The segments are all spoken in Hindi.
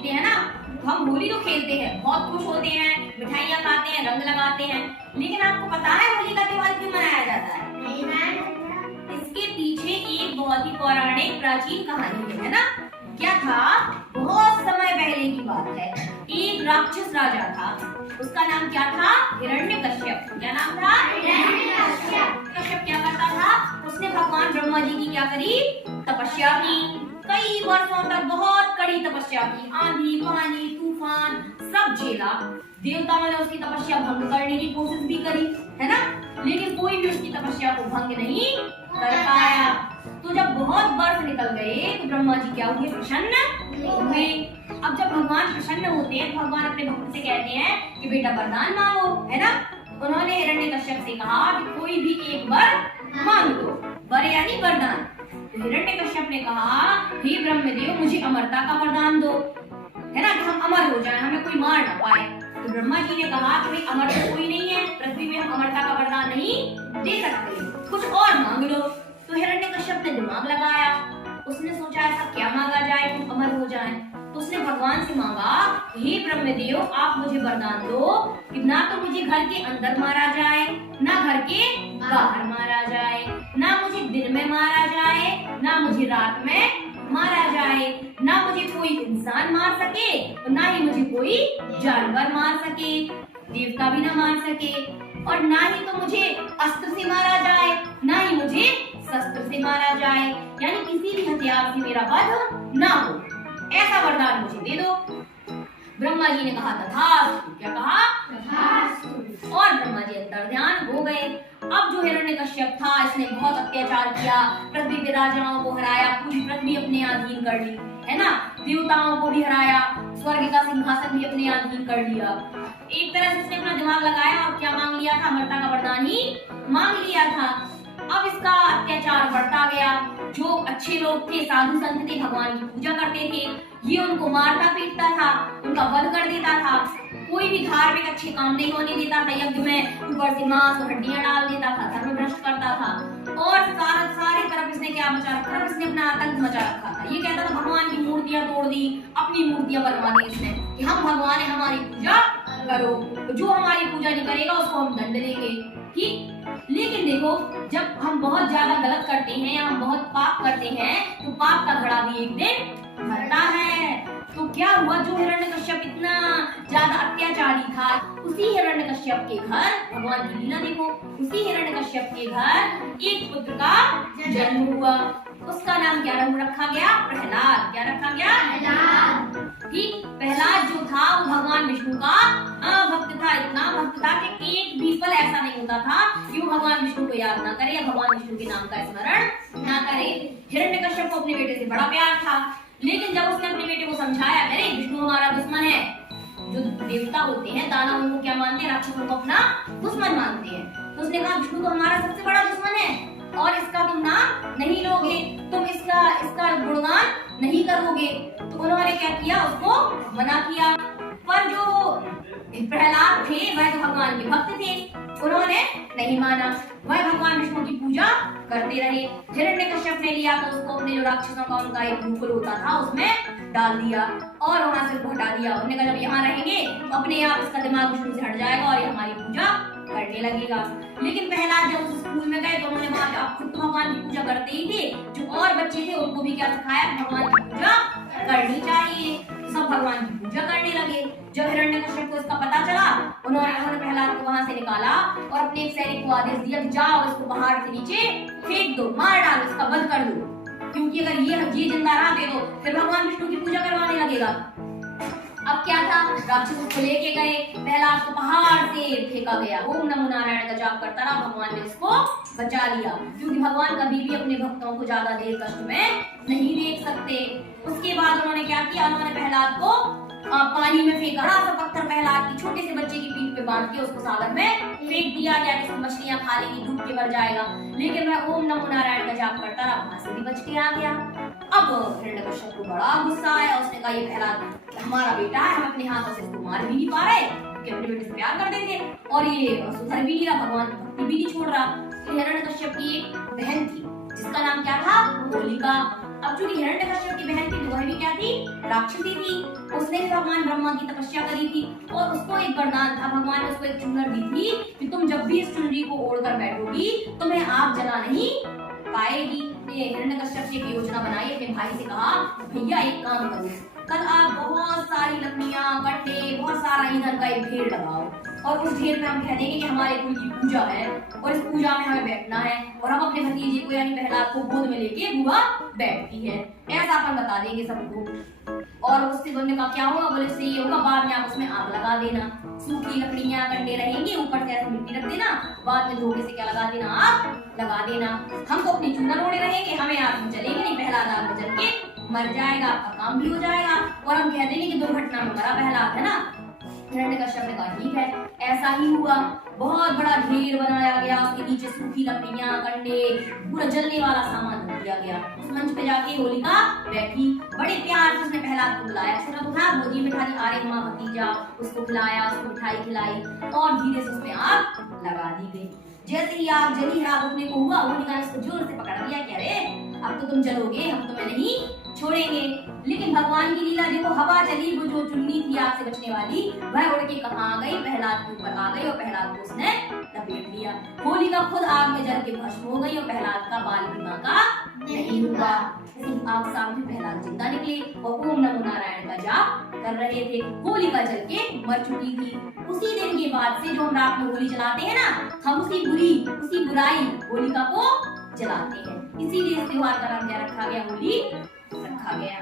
खेलते हैं ना, तो हम होली तो खेलते हैं, बहुत खुश होते हैं, मिठाइयाँ खाते हैं, रंग लगाते हैं, लेकिन आपको पता है होली का त्योहार क्यों मनाया जाता है? इसके पीछे एक बहुत ही पौराणिक प्राचीन कहानी है ना। क्या था? बहुत समय पहले की बात है। एक राक्षस राजा था, उसका नाम क्या था? हिरण्यकश्यप। क्या नाम था? हिरण्यकश्यप। कश्यप क्या करता था? उसने भगवान ब्रह्मा जी की क्या करी? तपस्या की। कई वर्षों तक बहुत कड़ी तपस्या की, आंधी पानी तूफान सब झेला। देवताओं ने उसकी तपस्या भंग करने की कोशिश भी करी, है ना, लेकिन कोई भी उसकी तपस्या को भंग नहीं कर पाया। तो जब बहुत वर्ष निकल गए तो ब्रह्मा जी क्या हुए? प्रसन्न हुए। अब जब भगवान प्रसन्न होते हैं तो भगवान अपने भक्त से कहते हैं कि बेटा वरदान मांगो, है ना। उन्होंने हिरण्यकश्यप से कहा कि कोई भी एक वर मांग लो, वर यानी वरदान। तो हिरण्यकश्यप ने कहा, हे ब्रह्मदेव मुझे अमरता का वरदान दो, है ना, कि हम अमर हो जाएं, हमें कोई मार ना पाए। तो ब्रह्मा जी ने कहा कि भाई अमर तो कोई नहीं है, पृथ्वी में हम अमरता का वरदान नहीं दे सकते, कुछ और मांग लो। तो हिरण्यकश्यप ने दिमाग लगाया, उसने सोचा ऐसा क्या मांगा जाए कि अमर हो जाए। तो उसने भगवान से मांगा, हे ब्रह्मदेव आप मुझे वरदान दो कि ना तो मुझे घर के अंदर मारा जाए, ना घर के बाहर मारा जाए, ना मुझे दिन में मारा जाए, ना मुझे रात में मारा जाए, ना मुझे कोई इंसान मार सके और ना ही मुझे कोई जानवर मार सके, देवता भी ना मार सके, और ना ही तो मुझे अस्त्र से मारा जाए, ना ही मुझे शस्त्र से मारा जाए, यानी किसी भी हथियार से मेरा वध ना हो, ऐसा वरदान मुझे दे दो। ब्रह्मा जी ने कहा तथास्तु। क्या कहा? तथास्तु। और ब्रह्मा जी अंतर्ध्यान हो गए। अब जो हिरण्यकश्यप था इसने बहुत अत्याचार किया, पृथ्वी के राजाओं को हराया, पूरी पृथ्वी अपने अधीन कर ली, है ना, देवताओं को भी हराया, स्वर्ग का सिंहासन भी अपने अधीन कर लिया। एक तरह से उसने अपना दिमाग लगाया और क्या मांग लिया था? अमरता का वरदान ही मांग लिया था। अब इसका अत्याचार बढ़ता गया। जो अच्छे लोग थे, साधु संत थे, भगवान की पूजा करते थे, ये उनको मारता पीटता था, उनका वध कर देता था, कोई भी धार्मिक अच्छे काम नहीं होने देता था, यज्ञ में ऊपर से मांस और हड्डियां डाल देता था, धर्म भ्रष्ट करता था, और सारे तरफ इसने क्या मचा रखा था? इसने अपना आतंक मचा रखा था। ये कहता था भगवान की मूर्तियां तोड़ दी, अपनी मूर्तियां बनवा दी इसने कि हम भगवान है, हमारी पूजा करो, जो हमारी पूजा नहीं करेगा उसको हम दंड देंगे। ठीक, लेकिन देखो जब हम बहुत ज्यादा गलत करते हैं या हम बहुत पाप करते हैं तो पाप का घड़ा भी एक दिन भरता है। तो क्या हुआ? जो हिरण्यकश्यप इतना ज्यादा अत्याचारी था, उसी हिरण्यकश्यप के घर, भगवान की लीला देखो, उसी हिरण्यकश्यप के घर एक पुत्र का जन्म हुआ। उसका नाम क्या रखा गया? प्रहलाद। क्या रखा गया? प्रहलाद। ठीक, प्रहलाद जो था वो भगवान विष्णु का भक्त था, इतना भक्त था कि एक भी पल ऐसा नहीं होता था कि वो भगवान विष्णु को याद ना करे या भगवान विष्णु के नाम का स्मरण ना करे। हिरण्यकश्यप को अपने बेटे से बड़ा प्यार था, लेकिन जब उसने अपने बेटे को समझाया, अरे विष्णु हमारा दुश्मन है, जो देवता होते हैं दानव उनको क्या मानते हैं? राक्षसों को अपना दुश्मन मानते हैं। तो उसने कहा विष्णु तो हमारा सबसे बड़ा दुश्मन है और इसका तुम नाम नहीं लोगे, तुम इसका गुणगान नहीं करोगे। तो उन्होंने क्या किया? उसको मना किया। पर जो प्रहलाद थे वह तो भगवान के भक्त थे, उन्होंने नहीं माना, वह भगवान विष्णु की पूजा करते रहे। हिरण्यकश्यप ने लिया तो उसको अपने जो राक्षसों का उनका एक गुरुकुल होता था उसमें डाल दिया और वहां से उसको हटा दिया। उन्होंने कहा जब यहाँ रहेंगे तो अपने आप इसका दिमाग विष्णु से हट जाएगा और ये हमारी पूजा करने लगेगा। लेकिन प्रहलाद जब उस स्कूल में गए तो उन्होंने वहां खुद तो भगवान की पूजा करते ही थे, जो और बच्चे थे उनको भी क्या सिखाया? भगवान की पूजा करनी चाहिए। सब भगवान की पूजा करने लगे। जब हिरण्यकश्यप को इसका पता चला, उन्होंने प्रहलाद को वहां से निकाला और अपने एक सैनिक को आदेश दिया कि जाओ इसको पहाड़ के नीचे फेंक दो, मार डालो, इसका वध कर दो, क्योंकि अगर ये जिंदा रहा तो फिर भगवान विष्णु की पूजा करवाने लगेगा। अब क्या था? राक्षसों को लेके गए, प्रहलाद को पहाड़ से फेंका गया। ओम नमो नारायण का जाप करता रहा, भगवान ने इसको बचा लिया, क्योंकि भगवान कभी भी अपने भक्तों को ज्यादा देर कष्ट में नहीं देख सकते। उसके बाद उन्होंने क्या किया? उन्होंने प्रहलाद को पानी में फेंका, बड़ा सा पत्थर प्रहलाद की छोटे से बच्चे की पीठ पे बांध के उसको सागर में फेंक दिया, क्या इसको मछलियां खा लेगी, डूब के मर जाएगा। लेकिन वह ओम नमो नारायण का जाप करता रहा, वहां से भी बच के आ गया। अब हिरण्यकश्यप को बड़ा गुस्सा आया, उसने कहा ये प्रहलाद हमारा बेटा है, हम अपने हाथों से इसको मार भी नहीं पा रहे, कि अपने बेटे से प्यार कर देंगे और ये सुधर भी नहीं रहा, भगवान की भक्ति भी नहीं छोड़ रहा। हिरण्यकश्यप की एक बहन थी जिसका नाम क्या था? होलिका। अब चूंकि हिरण्यकश्यप की बहन थी तो वह भी क्या थी, राक्षसी थी। उसने भी भगवान ब्रह्मा की तपस्या करी थी और उसको एक वरदान था, भगवान ने उसको एक चुनर दी थी कि तुम जब भी इस चुनरी को ओढ़कर बैठोगी तुम्हें आग जला नहीं पाएगी। ये हिरण्यकश्यप ने एक योजना बनाई, अपने भाई से कहा भैया एक काम करो, कल आप बहुत सारी लकड़ियां, कट्टे, बहुत सारा ईंधन का एक ढेर लगाओ और उस ढेर में हम कह देंगे कि हमारे कुल की पूजा है और इस पूजा में हमें बैठना है और हम अपने भतीजे को यानी प्रहलाद को गोद में लेके बुआ बैठती है, ऐसा अपन बता देंगे सबको। और उससे बोलने का क्या होगा, बोले से ये होगा बाद में आप उसमें आग लगा देना, सूखी लकड़ियां कंडे रहेंगे, ऊपर से ऐसे मिट्टी रख देना, बाद में धोखे से क्या लगा देना, आग लगा देना। हम तो अपनी चूना ओढ़े रहेंगे, हमें आग में जलेंगे नहीं, प्रहलाद आग में जल के मर जाएगा, आपका काम भी हो जाएगा और हम कह देंगे कि दुर्घटना में मरा प्रहलाद, है ना। हिरण्यकश्यप ने कहा ठीक है, ऐसा ही हुआ। बहुत बड़ा ढेर बनाया गया, उसके नीचे सूखी लकड़ियां, कंडे, पूरा जलने वाला सामान रख दिया गया। उस मंच पे जाके होलिका बैठी, बड़े प्यार से उसने प्रहलाद को बुलाया, उसने कहा गोदी में खाली आ रहे माँ भतीजा, उसको खिलाया, उसको मिठाई खिलाई और धीरे से उसमें आग लगा दी गई। जैसे ही आग जली, आग उठने को हुआ, होलिका ने उसको जोर से पकड़ लिया कि अरे अब तो तुम जलोगे, हम तुम्हें नहीं छोड़ेंगे। लेकिन भगवान की लीला देखो, हवा चली, वो जो चुन्नी थी आग से बचने वाली वह उड़ के कहाँ आ गई, प्रहलाद के ऊपर आ गई और प्रहलाद को उसने लपेट लिया। होलिका खुद आग में जल के भस्म हो गई और प्रहलाद का बाल भी बांका नहीं हुआ। आग सामने प्रहलाद जिंदा निकले और ओम नमो नारायण का जाप कर रहे थे। होलिका जल के मर चुकी थी। उसी दिन के बाद से जो हम रात में होली जलाते हैं ना, हम उसी बुराई होलिका को जलाते हैं, इसीलिए इस त्योहार का नाम क्या रखा गया, होली रखा गया।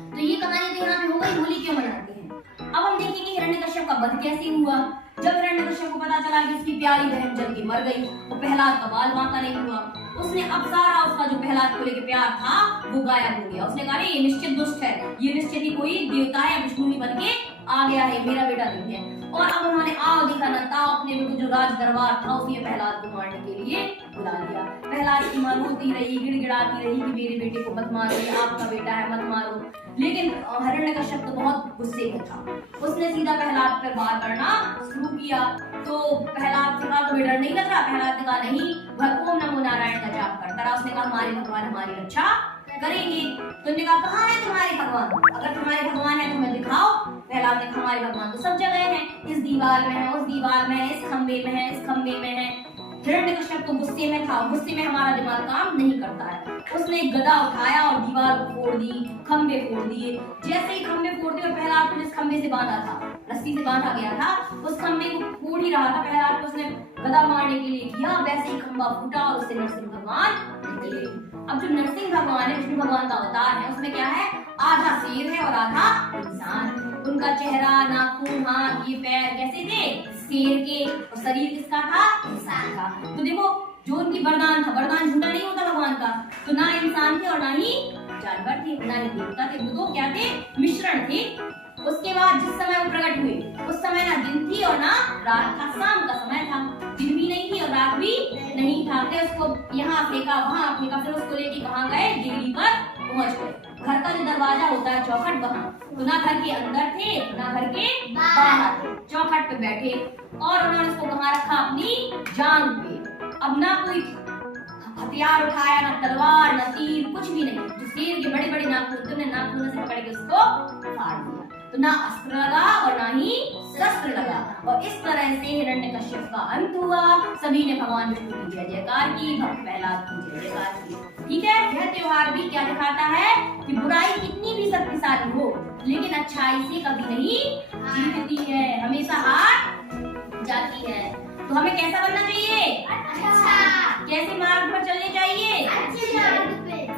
तो ये कहानी तो यहाँ पे हो गई, होली क्यों मनाते हैं। अब हम देखेंगे हिरण्यकश्यप का वध कैसे हुआ। जब हिरण्यकश्यप को पता चला कि उसकी प्यारी बहन जल के मर गई तो प्रहलाद का बाल बांका नहीं हुआ, उसने अब सारा उसका जो प्रहलाद को लेके प्यार था वो गायब हो गया। उसने कहा ये निश्चित दुष्ट है, ये निश्चित ही कोई देवता है, विष्णु ही बन के आ गया है, मेरा बेटा नहीं है। और अब उन्होंने आओ दिखाना था अपने जो राज दरबार था उसमें प्रहलाद को मारने के लिए बुला लिया। प्रहलाद की मां रोती रही, गिड़गिड़ाती रही कि मेरे बेटे को मत मारो, ये आपका बेटा है, मत मारो। लेकिन हिरण्यकश्यप तो बहुत गुस्से में था, उसने सीधा प्रहलाद पर वार करना शुरू किया। तो प्रहलाद से कहा तुम्हें डर नहीं लग रहा, प्रहलाद ने कहा नहीं, वह ओम नमो नारायण का जाप करता रहा। उसने कहा हमारे भगवान हमारी रक्षा करेंगे। तो उन्होंने कहा कहाँ है तुम्हारे भगवान, अगर तुम्हारे भगवान है तो हमें दिखाओ। प्रहलाद ने कहा हमारे भगवान तो सब जगह है, इस दीवार में है, उस दीवार में है, इस खंबे में है, इस खंबे में है। हिरण्यकश्यप तो गुस्से में था, गुस्से में हमारा दिमाग काम नहीं करता है। उसने एक गदा उठाया और दीवार को फोड़ दी, खंबे फोड़ दिए। जैसे ही खंबे फोड़ दिए और प्रहलाद को जिस खंबे से बांधा था, रस्सी से बांधा गया था, उस खंबे को फोड़ ही रहा था प्रहलाद को उसने गदा मारने के लिए किया, वैसे ही खंबा फूटा और उससे नरसिंह भगवान निकले। अब जो नरसिंह भगवान है, विष्णु भगवान का अवतार है, उसमें क्या है, आधा शेर है और आधा इंसान। उनका चेहरा, नाखून, हाथ, ये पैर कैसे थे, शेर के, और शरीर किसका था, इंसान का। तो देखो जो उनकी वरदान था, वरदान झूठा नहीं होता भगवान का, तो ना इंसान थे और ना ही जानवर थे, ना ही देवता थे, वो तो क्या थे, मिश्रण थे। उसके बाद जिस समय वो प्रकट हुए उस समय ना दिन थी और ना रात था, शाम का समय था, दिन भी नहीं थी और रात भी नहीं था। फिर उसको यहाँ फेंका, वहाँ फेंका, फिर उसको लेके कहाँ गए, देवी पर पहुँच गए। घर का जो दरवाजा होता है चौखट, वहाँ तो ना घर के अंदर थे ना घर के बाहर, चौखट पे बैठे और उन्होंने उसको कहाँ रखा, अपनी जांघ पे। अब ना कोई हथियार उठाया, ना तलवार, ना तीर, कुछ भी नहीं। जो शेर के बड़े बड़े नाखून थे, नाखूनों से पकड़ के उसको फाड़ दिया। तो ना अस्त्र लगा और ना ही शस्त्र लगा। और इस तरह से हिरण्यकश्यप का अंत हुआ। सभी ने भगवान विष्णु की जय जयकार की, भक्त प्रहलाद की जय जयकार की। ठीक है, यह त्योहार भी क्या दिखाता है कि बुराई कितनी भी शक्तिशाली हो लेकिन अच्छाई से कभी नहीं जीतती है, हमेशा हार जाती है। तो हमें कैसा बनना चाहिए, अच्छा। कैसे मार्ग पर चलने चाहिए, अच्छे मार्ग पे।